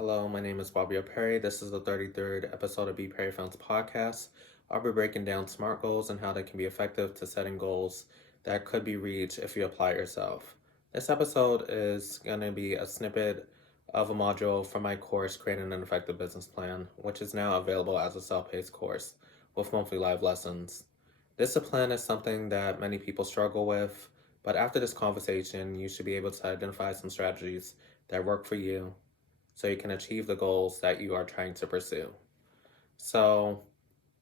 Hello, my name is Bobby Perry. This is the 33rd episode of BPerryFilms Podcast. I'll be breaking down SMART goals and how they can be effective to setting goals that could be reached if you apply yourself. This episode is going to be a snippet of a module from my course, Creating an Effective Business Plan, which is now available as a self-paced course with monthly live lessons. Discipline is something that many people struggle with, but after this conversation, you should be able to identify some strategies that work for you so you can achieve the goals that you are trying to pursue. So,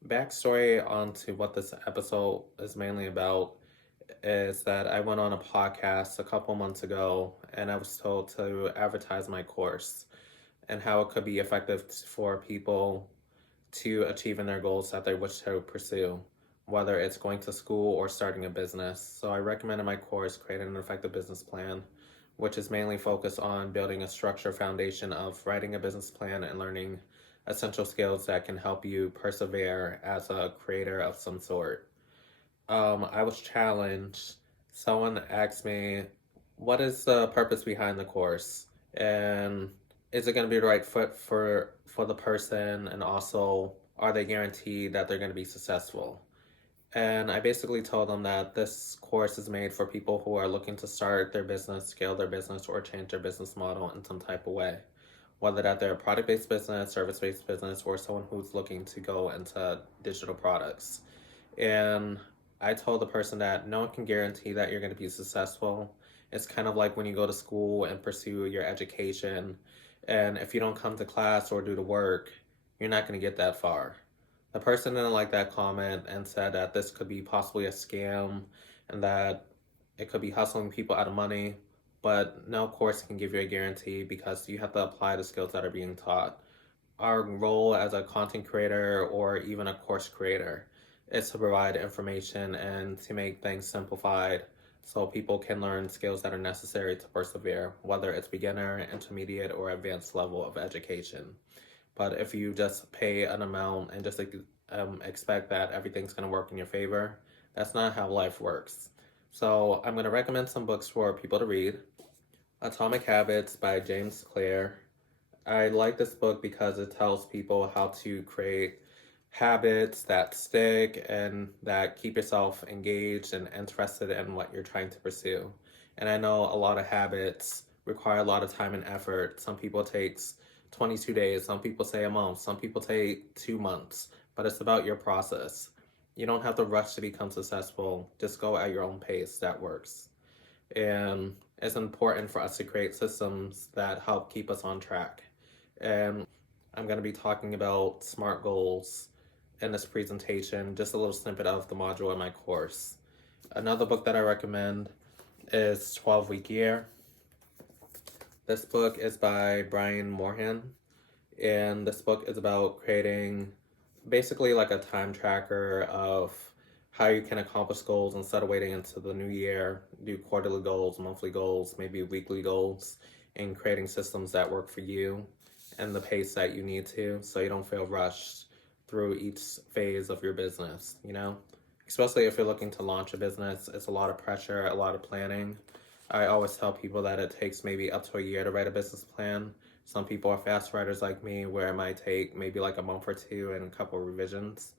backstory onto what this episode is mainly about is that I went on a podcast a couple months ago and I was told to advertise my course and how it could be effective for people to achieving their goals that they wish to pursue, whether it's going to school or starting a business. So I recommended my course, Creating an Effective Business Plan, which is mainly focused on building a structured foundation of writing a business plan and learning essential skills that can help you persevere as a creator of some sort. I was challenged. Someone asked me, what is the purpose behind the course? And is it going to be the right fit for the person? And also, are they guaranteed that they're going to be successful? And I basically told them that this course is made for people who are looking to start their business, scale their business, or change their business model in some type of way. Whether that they're a product-based business, service-based business, or someone who's looking to go into digital products. And I told the person that no one can guarantee that you're going to be successful. It's kind of like when you go to school and pursue your education. And if you don't come to class or do the work, you're not going to get that far. The person didn't like that comment and said that this could be possibly a scam and that it could be hustling people out of money, but no course can give you a guarantee because you have to apply the skills that are being taught. Our role as a content creator or even a course creator is to provide information and to make things simplified so people can learn skills that are necessary to persevere, whether it's beginner, intermediate, or advanced level of education. But if you just pay an amount and just expect that everything's going to work in your favor, that's not how life works. So I'm going to recommend some books for people to read. Atomic Habits by James Clear. I like this book because it tells people how to create habits that stick and that keep yourself engaged and interested in what you're trying to pursue. And I know a lot of habits require a lot of time and effort. Some people it takes 22 days, some people say a month, some people take 2 months, but it's about your process. You don't have to rush to become successful. Just go at your own pace. That works. And it's important for us to create systems that help keep us on track. And I'm going to be talking about SMART goals in this presentation, just a little snippet of the module in my course. Another book that I recommend is 12-Week Year. This book is by Moran, and this book is about creating basically like a time tracker of how you can accomplish goals instead of waiting into the new year, do quarterly goals, monthly goals, maybe weekly goals, and creating systems that work for you and the pace that you need to so you don't feel rushed through each phase of your business, Especially if you're looking to launch a business, it's a lot of pressure, a lot of planning. I always tell people that it takes maybe up to a year to write a business plan. Some people are fast writers like me, where it might take maybe like a month or two and a couple of revisions.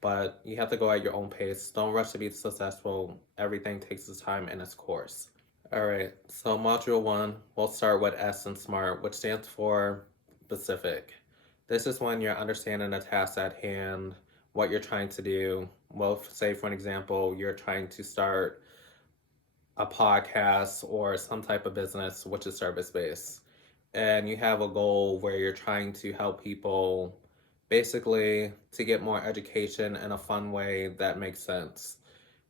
But you have to go at your own pace. Don't rush to be successful. Everything takes its time in its course. All right, so module 1, we'll start with S in SMART, which stands for specific. This is when you're understanding the task at hand, what you're trying to do. Well, say for an example, you're trying to start a podcast or some type of business which is service-based, and you have a goal where you're trying to help people basically to get more education in a fun way that makes sense.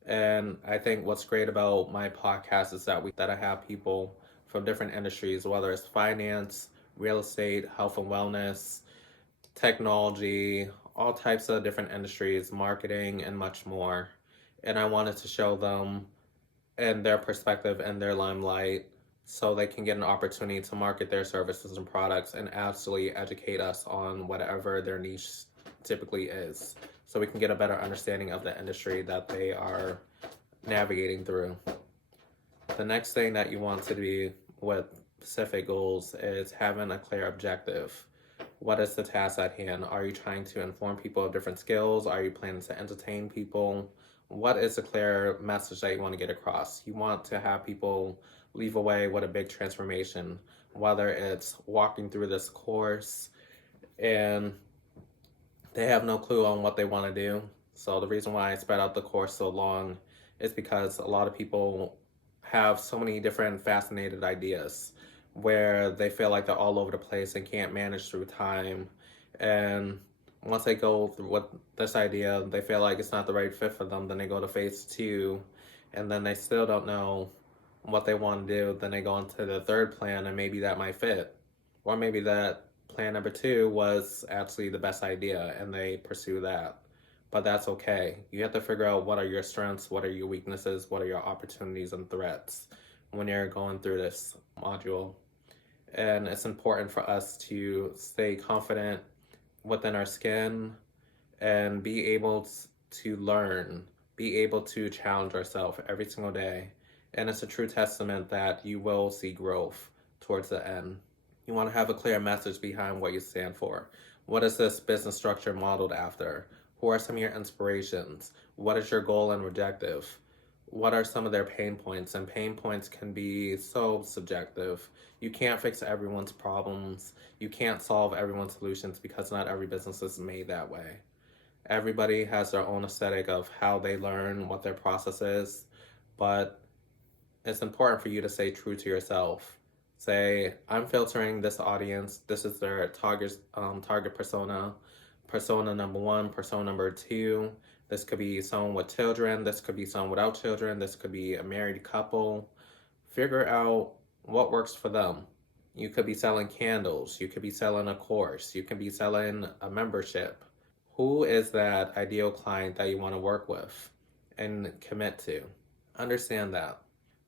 And I think what's great about my podcast is that I have people from different industries, whether it's finance, real estate, health and wellness, technology, all types of different industries, marketing, and much more. And I wanted to show them and their perspective and their limelight so they can get an opportunity to market their services and products and absolutely educate us on whatever their niche typically is, so we can get a better understanding of the industry that they are navigating through. The next thing that you want to be with specific goals is having a clear objective. What is the task at hand? Are you trying to inform people of different skills? Are you planning to entertain people? What is the clear message that you want to get across? You want to have people leave away with a big transformation, whether it's walking through this course and they have no clue on what they want to do. So the reason why I spread out the course so long is because a lot of people have so many different fascinated ideas where they feel like they're all over the place and can't manage through time. And once they go through with this idea, they feel like it's not the right fit for them. Then they go to phase 2, and then they still don't know what they want to do. Then they go into the third plan, and maybe that might fit. Or maybe that plan number 2 was actually the best idea, and they pursue that. But that's okay. You have to figure out what are your strengths, what are your weaknesses, what are your opportunities and threats when you're going through this module. And it's important for us to stay confident within our skin and be able to learn, be able to challenge ourselves every single day. And it's a true testament that you will see growth towards the end. You want to have a clear message behind what you stand for. What is this business structure modeled after? Who are some of your inspirations? What is your goal and objective? What are some of their pain points? And pain points can be so subjective. You can't fix everyone's problems. You can't solve everyone's solutions because not every business is made that way. Everybody has their own aesthetic of how they learn, what their process is, but it's important for you to stay true to yourself. Say, I'm filtering this audience. This is their target persona. Persona number 1, persona number 2. This could be someone with children. This could be someone without children. This could be a married couple. Figure out what works for them. You could be selling candles. You could be selling a course. You could be selling a membership. Who is that ideal client that you want to work with and commit to? Understand that.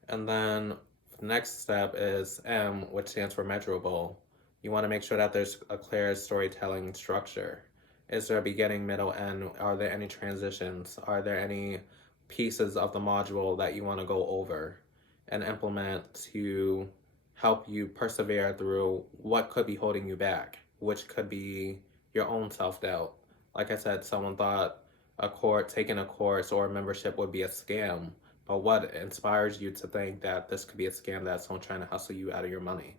And then the next step is M, which stands for measurable. You want to make sure that there's a clear storytelling structure. Is there a beginning, middle, end? Are there any transitions? Are there any pieces of the module that you want to go over and implement to help you persevere through what could be holding you back, which could be your own self-doubt? Like I said, someone thought taking a course or a membership would be a scam, but what inspires you to think that this could be a scam, that someone trying to hustle you out of your money?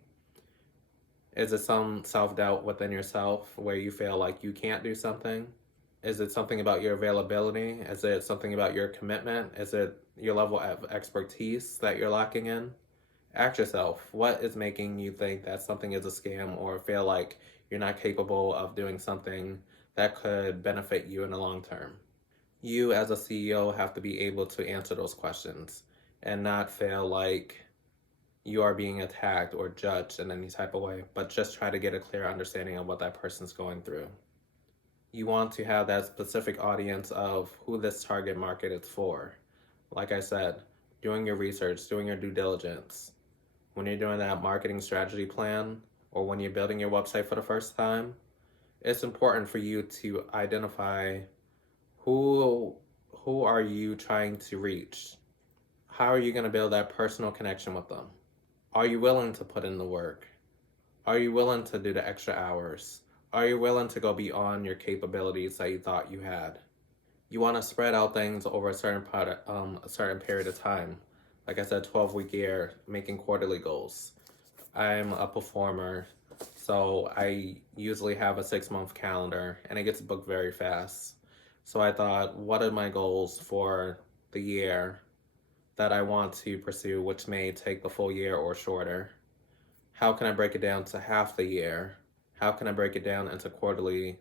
Is it some self-doubt within yourself where you feel like you can't do something? Is it something about your availability? Is it something about your commitment? Is it your level of expertise that you're lacking in? Ask yourself, what is making you think that something is a scam or feel like you're not capable of doing something that could benefit you in the long term? You as a CEO have to be able to answer those questions and not feel like you are being attacked or judged in any type of way, but just try to get a clear understanding of what that person's going through. You want to have that specific audience of who this target market is for. Like I said, doing your research, doing your due diligence. When you're doing that marketing strategy plan or when you're building your website for the first time, it's important for you to identify who are you trying to reach? How are you going to build that personal connection with them? Are you willing to put in the work? Are you willing to do the extra hours? Are you willing to go beyond your capabilities that you thought you had? You want to spread out things over a certain period of time. Like I said, 12-week year, making quarterly goals. I'm a performer, so I usually have a 6-month calendar, and it gets booked very fast. So I thought, what are my goals for the year that I want to pursue, which may take the full year or shorter? How can I break it down to half the year? How can I break it down into quarterly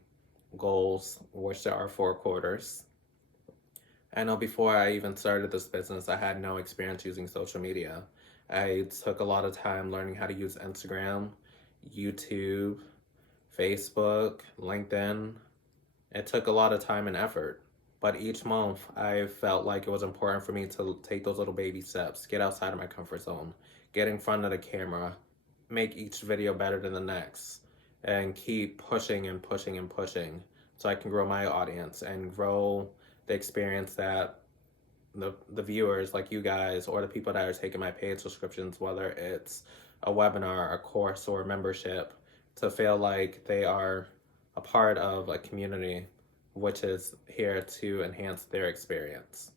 goals, which there are 4 quarters? I know before I even started this business, I had no experience using social media. I took a lot of time learning how to use Instagram, YouTube, Facebook, LinkedIn. It took a lot of time and effort. But each month, I felt like it was important for me to take those little baby steps, get outside of my comfort zone, get in front of the camera, make each video better than the next, and keep pushing and pushing and pushing so I can grow my audience and grow the experience that the viewers like you guys or the people that are taking my paid subscriptions, whether it's a webinar, a course, or a membership to feel like they are a part of a community which is here to enhance their experience.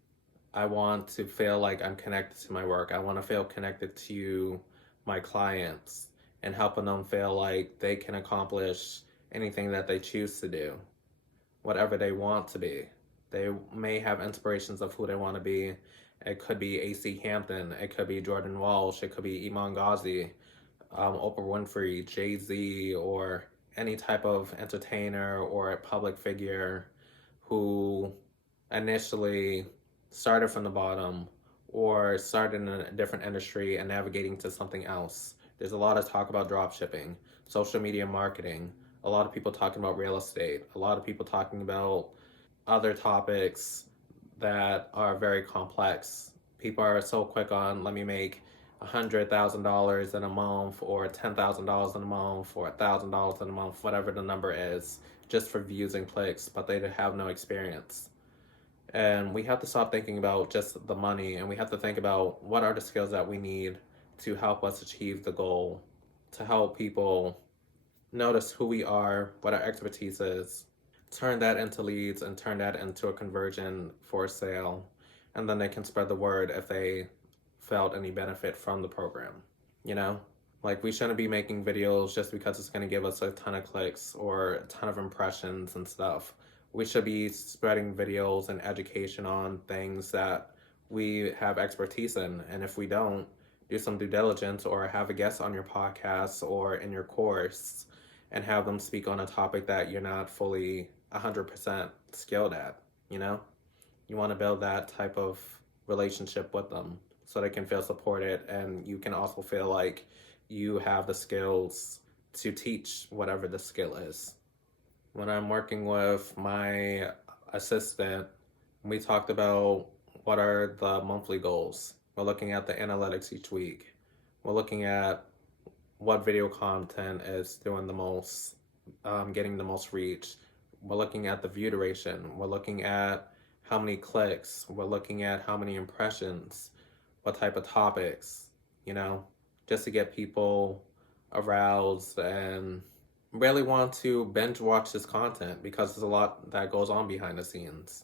I want to feel like I'm connected to my work. I want to feel connected to my clients and helping them feel like they can accomplish anything that they choose to do, whatever they want to be. They may have inspirations of who they want to be. It could be AC Hampton. It could be Jordan Walsh. It could be Iman Ghazi, Oprah Winfrey, Jay-Z, or any type of entertainer or a public figure who initially started from the bottom or started in a different industry and navigating to something else. There's a lot of talk about drop shipping, social media marketing, a lot of people talking about real estate, a lot of people talking about other topics that are very complex. People are so quick on, let me make $100,000 in a month or $10,000 in a month or $1,000 in a month, whatever the number is, just for views and clicks, but they have no experience. And we have to stop thinking about just the money, and we have to think about what are the skills that we need to help us achieve the goal, to help people notice who we are, what our expertise is, turn that into leads and turn that into a conversion for a sale, and then they can spread the word if they felt any benefit from the program. You know, like, we shouldn't be making videos just because it's going to give us a ton of clicks or a ton of impressions and stuff. We should be spreading videos and education on things that we have expertise in, and if we don't, do some due diligence or have a guest on your podcast or in your course and have them speak on a topic that you're not fully 100% skilled at. You know, you want to build that type of relationship with them so they can feel supported, and you can also feel like you have the skills to teach whatever the skill is. When I'm working with my assistant, we talked about what are the monthly goals. We're looking at the analytics each week. We're looking at what video content is doing the most, getting the most reach. We're looking at the view duration. We're looking at how many clicks. We're looking at how many impressions, what type of topics, you know, just to get people aroused and really want to binge watch this content, because there's a lot that goes on behind the scenes.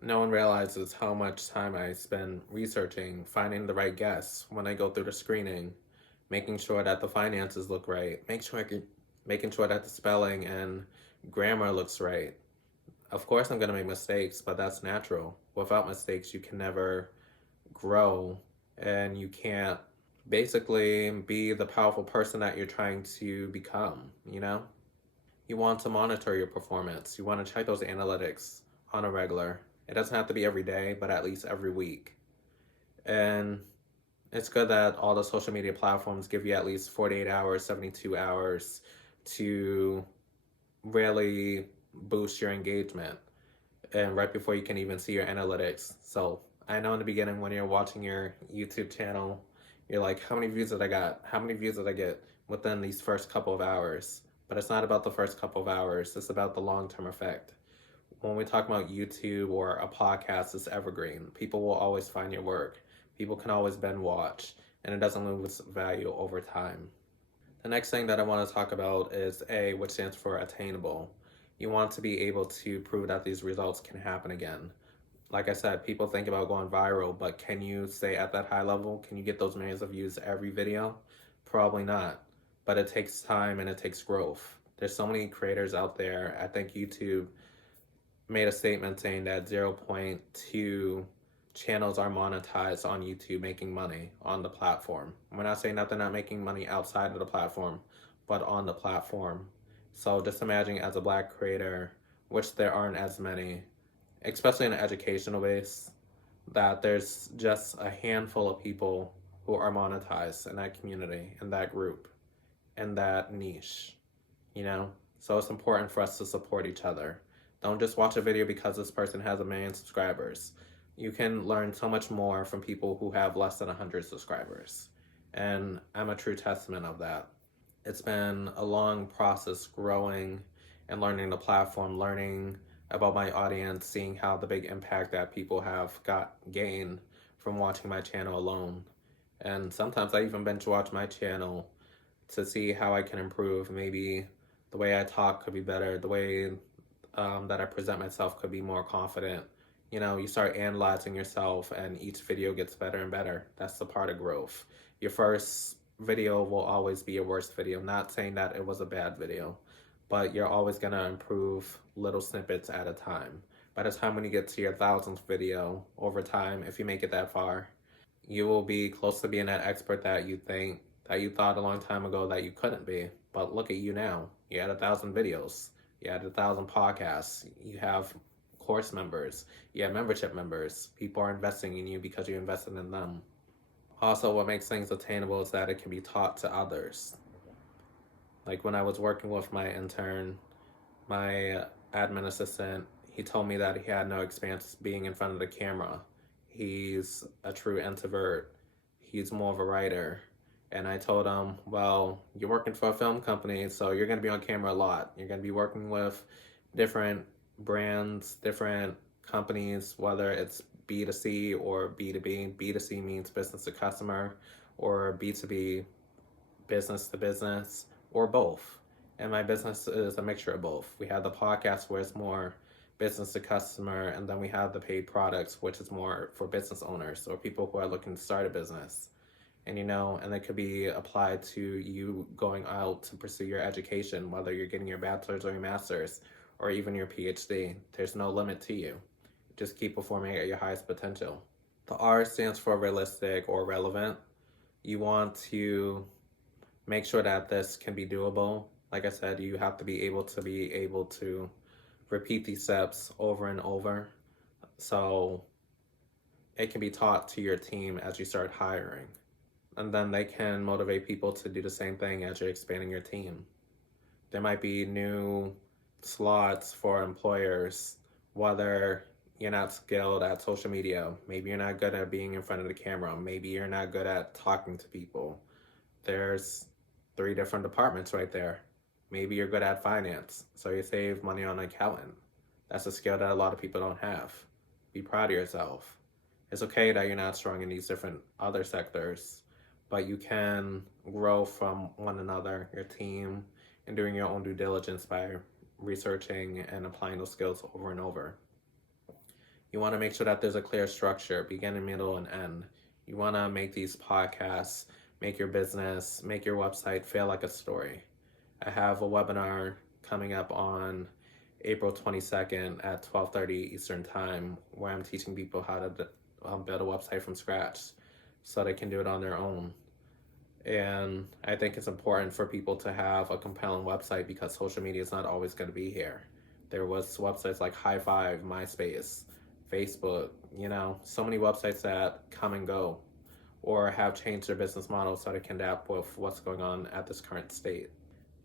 No one realizes how much time I spend researching, finding the right guests when I go through the screening, making sure that the finances look right, making sure that the spelling and grammar looks right. Of course I'm going to make mistakes, but that's natural. Without mistakes, you can never grow, and you can't basically be the powerful person that you're trying to become, you know? You want to monitor your performance. You want to check those analytics on a regular. It doesn't have to be every day, but at least every week. And it's good that all the social media platforms give you at least 48 hours, 72 hours to really boost your engagement, and right before you can even see your analytics. So I know in the beginning when you're watching your YouTube channel, you're like, how many views did I got? How many views did I get within these first couple of hours? But it's not about the first couple of hours. It's about the long-term effect. When we talk about YouTube or a podcast, it's evergreen. People will always find your work. People can always binge watch, and it doesn't lose value over time. The next thing that I want to talk about is A, which stands for attainable. You want to be able to prove that these results can happen again. Like I said, people think about going viral, but can you stay at that high level? Can you get those millions of views every video? Probably not, but it takes time and it takes growth. There's so many creators out there. I think YouTube made a statement saying that 0.2 channels are monetized on YouTube, making money on the platform. We're not saying that they're not making money outside of the platform, but on the platform. So just imagine, as a Black creator, which there aren't as many, especially in an educational base, that there's just a handful of people who are monetized in that community, in that group, in that niche, you know? So it's important for us to support each other. Don't just watch a video because this person has 1 million subscribers. You can learn so much more from people who have less than 100 subscribers. And I'm a true testament of that. It's been a long process growing and learning the platform, learning about my audience, seeing how the big impact that people have gained from watching my channel alone. And sometimes I even binge watch my channel to see how I can improve. Maybe the way I talk could be better, the way that I present myself could be more confident. You start analyzing yourself, and each video gets better and better. That's the part of growth. Your first video will always be your worst video. Not saying that it was a bad video, but you're always going to improve little snippets at a time. By the time when you get to your 1,000th video, over time, if you make it that far, you will be close to being that expert that you thought a long time ago that you couldn't be. But look at you now. You had 1,000 videos. You had 1,000 podcasts. You have course members. You have membership members. People are investing in you because you invested in them. Also, what makes things attainable is that it can be taught to others. Like when I was working with my intern, my admin assistant, he told me that he had no experience being in front of the camera. He's a true introvert. He's more of a writer. And I told him, well, you're working for a film company, so you're going to be on camera a lot. You're going to be working with different brands, different companies, whether it's B2C or B2B. B2C means business to customer, or B2B, business to business, or both. And my business is a mixture of both. We have the podcast where it's more business to customer, and then we have the paid products, which is more for business owners or people who are looking to start a business. And and it could be applied to you going out to pursue your education, whether you're getting your bachelor's or your master's, or even your PhD. There's no limit to you. Just keep performing at your highest potential. The R stands for realistic or relevant. You want to make sure that this can be doable. Like I said, you have to be able to repeat these steps over and over, so it can be taught to your team as you start hiring. And then they can motivate people to do the same thing as you're expanding your team. There might be new slots for employers, whether you're not skilled at social media, maybe you're not good at being in front of the camera, maybe you're not good at talking to people. There's 3 different departments right there. Maybe you're good at finance, so you save money on an accountant. That's a skill that a lot of people don't have. Be proud of yourself. It's okay that you're not strong in these different other sectors, but you can grow from one another, your team, and doing your own due diligence by researching and applying those skills over and over. You want to make sure that there's a clear structure, beginning, middle, and end. You want to make these podcasts, make your business, make your website feel like a story. I have a webinar coming up on April 22nd at 12:30 Eastern Time, where I'm teaching people how to build a website from scratch so they can do it on their own. And I think it's important for people to have a compelling website because social media is not always going to be here. There was websites like High Five, MySpace, Facebook, so many websites that come and go or have changed their business model so they can adapt with what's going on at this current state.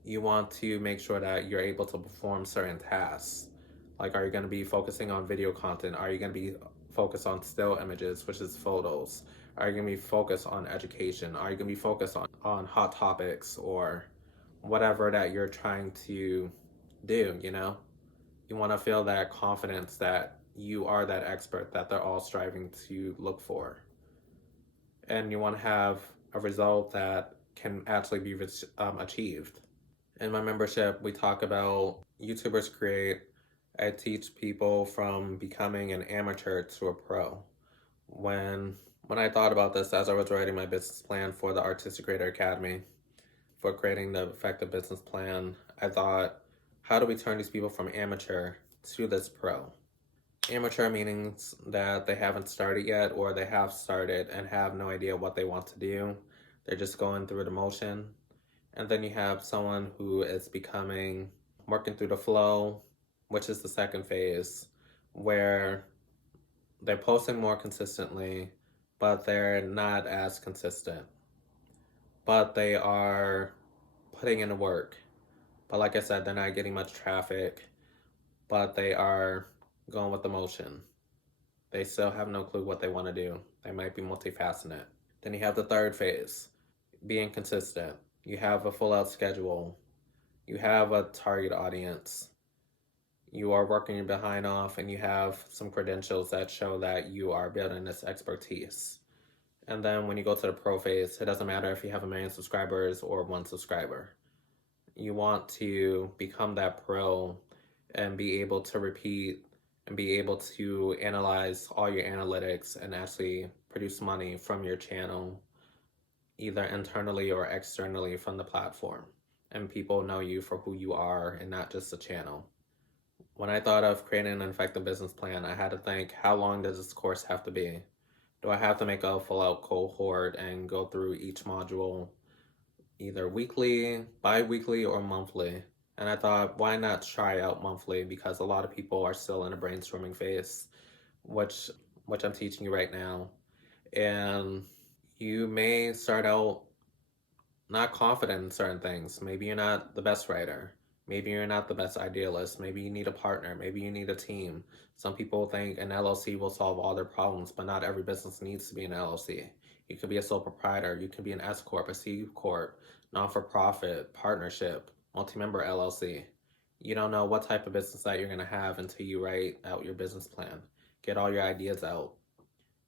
You want to make sure that you're able to perform certain tasks. Like, are you going to be focusing on video content? Are you going to be focused on still images, which is photos? Are you going to be focused on education? Are you going to be focused on hot topics or whatever that you're trying to do, You want to feel that confidence that you are that expert that they're all striving to look for. And you want to have a result that can actually be achieved. In my membership, we talk about YouTubers create. I teach people from becoming an amateur to a pro. When I thought about this as I was writing my business plan for the Artistic Creator Academy, for creating the effective business plan, I thought, how do we turn these people from amateur to this pro? Amateur means that they haven't started yet, or they have started and have no idea what they want to do. They're just going through the motion. And then you have someone who is working through the flow, which is the second phase, where they're posting more consistently, but they're not as consistent. But they are putting in the work. But like I said, they're not getting much traffic, but they are going with the motion. They still have no clue what they want to do. They might be multifaceted. Then you have the third phase, being consistent. You have a full-out schedule. You have a target audience. You are working your behind off, and you have some credentials that show that you are building this expertise. And then when you go to the pro phase, it doesn't matter if you have 1 million subscribers or 1 subscriber. You want to become that pro and be able to repeat and be able to analyze all your analytics and actually produce money from your channel, either internally or externally from the platform. And people know you for who you are and not just a channel. When I thought of creating an effective business plan, I had to think, how long does this course have to be? Do I have to make a full-out cohort and go through each module either weekly, bi-weekly, or monthly? And I thought, why not try out monthly? Because a lot of people are still in a brainstorming phase, which I'm teaching you right now. And you may start out not confident in certain things. Maybe you're not the best writer. Maybe you're not the best idealist. Maybe you need a partner. Maybe you need a team. Some people think an LLC will solve all their problems, but not every business needs to be an LLC. You could be a sole proprietor. You could be an S Corp, a C Corp, non-for-profit, partnership, multi-member LLC. You don't know what type of business that you're going to have until you write out your business plan. Get all your ideas out.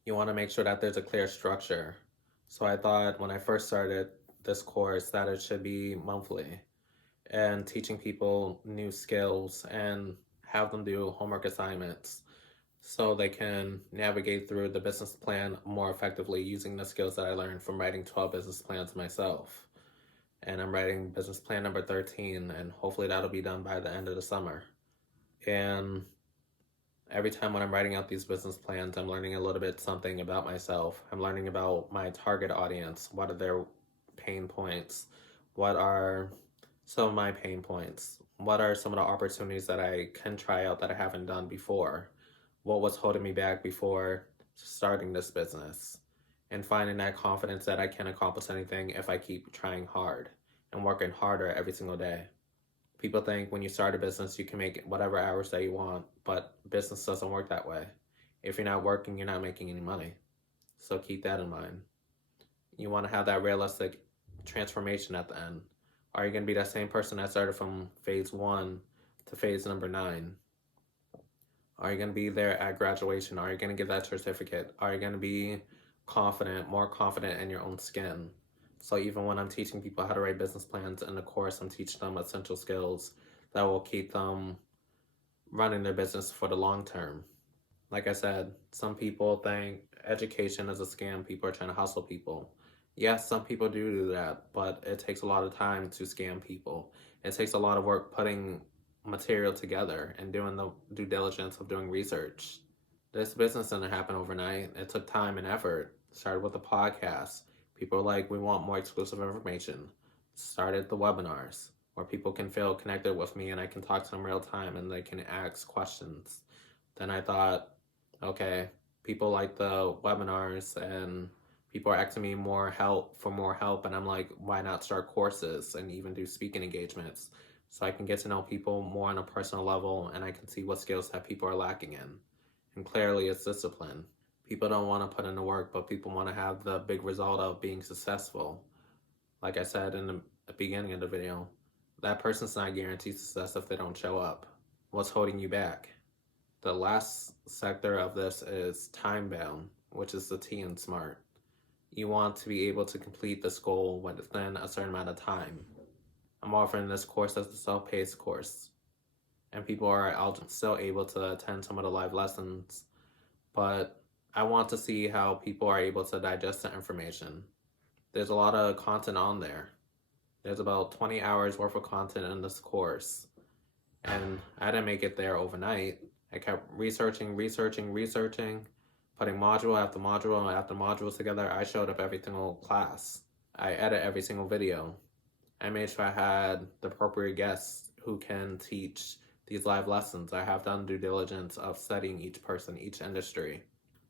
You want to make sure that there's a clear structure. So I thought when I first started this course that it should be monthly, and teaching people new skills and have them do homework assignments so they can navigate through the business plan more effectively using the skills that I learned from writing 12 business plans myself. And I'm writing business plan number 13, and hopefully that'll be done by the end of the summer. And every time when I'm writing out these business plans, I'm learning a little bit something about myself. I'm learning about my target audience. What are their pain points? What are some of my pain points? What are some of the opportunities that I can try out that I haven't done before? What was holding me back before starting this business? And finding that confidence that I can accomplish anything if I keep trying hard and working harder every single day. People think when you start a business, you can make whatever hours that you want, but business doesn't work that way. If you're not working, you're not making any money. So keep that in mind. You want to have that realistic transformation at the end. Are you going to be that same person that started from phase 1 to phase number 9? Are you going to be there at graduation? Are you going to get that certificate? Are you going to be confident, more confident in your own skin? So even when I'm teaching people how to write business plans in the course, I'm teaching them essential skills that will keep them running their business for the long term. Like I said, some people think education is a scam. People are trying to hustle people. Yes, some people do that, but it takes a lot of time to scam people. It takes a lot of work putting material together and doing the due diligence of doing research. This business didn't happen overnight. It took time and effort. Started with a podcast. People are like, we want more exclusive information. Started the webinars where people can feel connected with me and I can talk to them real time and they can ask questions. Then I thought, okay, people like the webinars and people are asking me for more help, and I'm like, why not start courses and even do speaking engagements so I can get to know people more on a personal level and I can see what skills that people are lacking in. And clearly it's discipline. People don't want to put in the work, but people want to have the big result of being successful. Like I said in the beginning of the video, that person's not guaranteed success if they don't show up. What's holding you back? The last sector of this is time bound, which is the T in SMART. You want to be able to complete this goal within a certain amount of time. I'm offering this course as a self-paced course, and people are still able to attend some of the live lessons, but I want to see how people are able to digest the information. There's a lot of content on there. There's about 20 hours worth of content in this course, and I didn't make it there overnight. I kept researching, putting module after module after modules together. I showed up every single class. I edit every single video. I made sure I had the appropriate guests who can teach these live lessons. I have done due diligence of studying each person, each industry,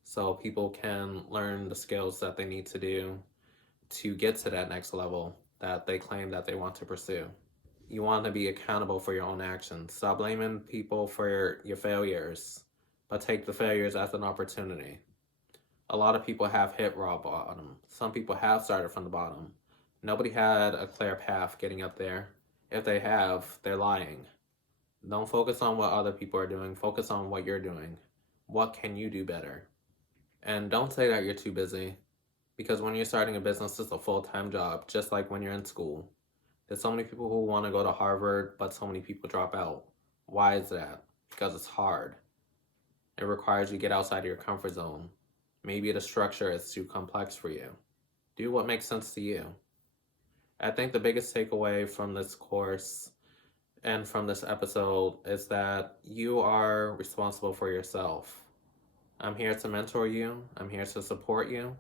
so people can learn the skills that they need to do to get to that next level that they claim that they want to pursue. You want to be accountable for your own actions. Stop blaming people for your failures, but take the failures as an opportunity. A lot of people have hit rock bottom. Some people have started from the bottom. Nobody had a clear path getting up there. If they have, they're lying. Don't focus on what other people are doing. Focus on what you're doing. What can you do better? And don't say that you're too busy. Because when you're starting a business, it's a full-time job, just like when you're in school. There's so many people who want to go to Harvard, but so many people drop out. Why is that? Because it's hard. It requires you to get outside of your comfort zone. Maybe the structure is too complex for you. Do what makes sense to you. I think the biggest takeaway from this course and from this episode is that you are responsible for yourself. I'm here to mentor you. I'm here to support you.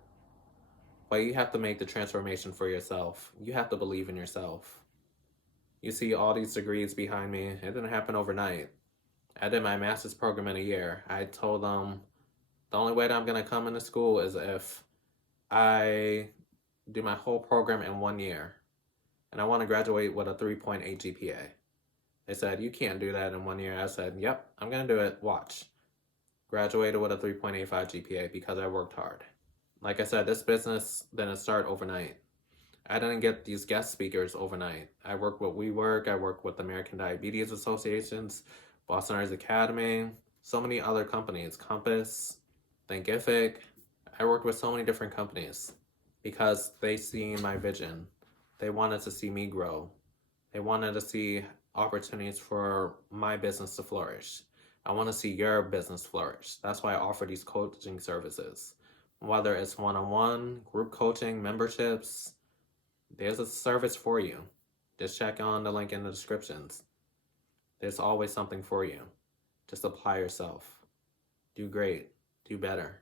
But you have to make the transformation for yourself. You have to believe in yourself. You see all these degrees behind me. It didn't happen overnight. I did my master's program in a year. I told them the only way that I'm going to come into school is if I do my whole program in 1 year. And I want to graduate with a 3.8 GPA. They said, you can't do that in 1 year. I said, yep, I'm going to do it. Watch. Graduated with a 3.85 GPA because I worked hard. Like I said, this business didn't start overnight. I didn't get these guest speakers overnight. I work with WeWork. I work with the American Diabetes Associations, Boston Arts Academy, so many other companies, Compass, Thinkific. I worked with so many different companies because they see my vision. They wanted to see me grow. They wanted to see opportunities for my business to flourish. I want to see your business flourish. That's why I offer these coaching services. Whether it's one-on-one, group coaching, memberships, there's a service for you. Just check on the link in the descriptions. There's always something for you. Just apply yourself. Do great. Do better.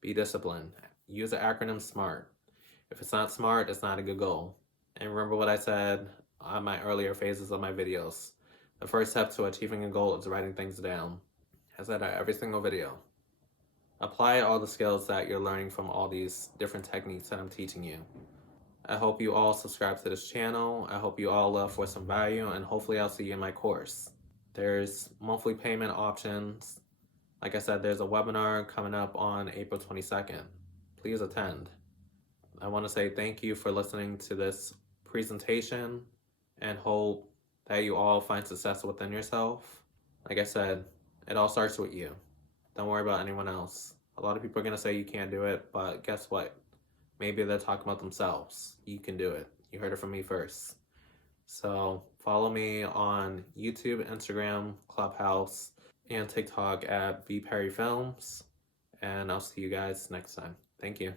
Be disciplined. Use the acronym SMART. If it's not SMART, it's not a good goal. And remember what I said on my earlier phases of my videos. The first step to achieving a goal is writing things down. I said that every single video. Apply all the skills that you're learning from all these different techniques that I'm teaching you. I hope you all subscribe to this channel. I hope you all left for some value, and hopefully I'll see you in my course. There's monthly payment options. Like I said, there's a webinar coming up on April 22nd. Please attend. I want to say thank you for listening to this presentation and hope that you all find success within yourself. Like I said, it all starts with you. Don't worry about anyone else. A lot of people are going to say you can't do it, but guess what? Maybe they're talking about themselves. You can do it. You heard it from me first. So follow me on YouTube, Instagram, Clubhouse, and TikTok at BPerryFilms. And I'll see you guys next time. Thank you.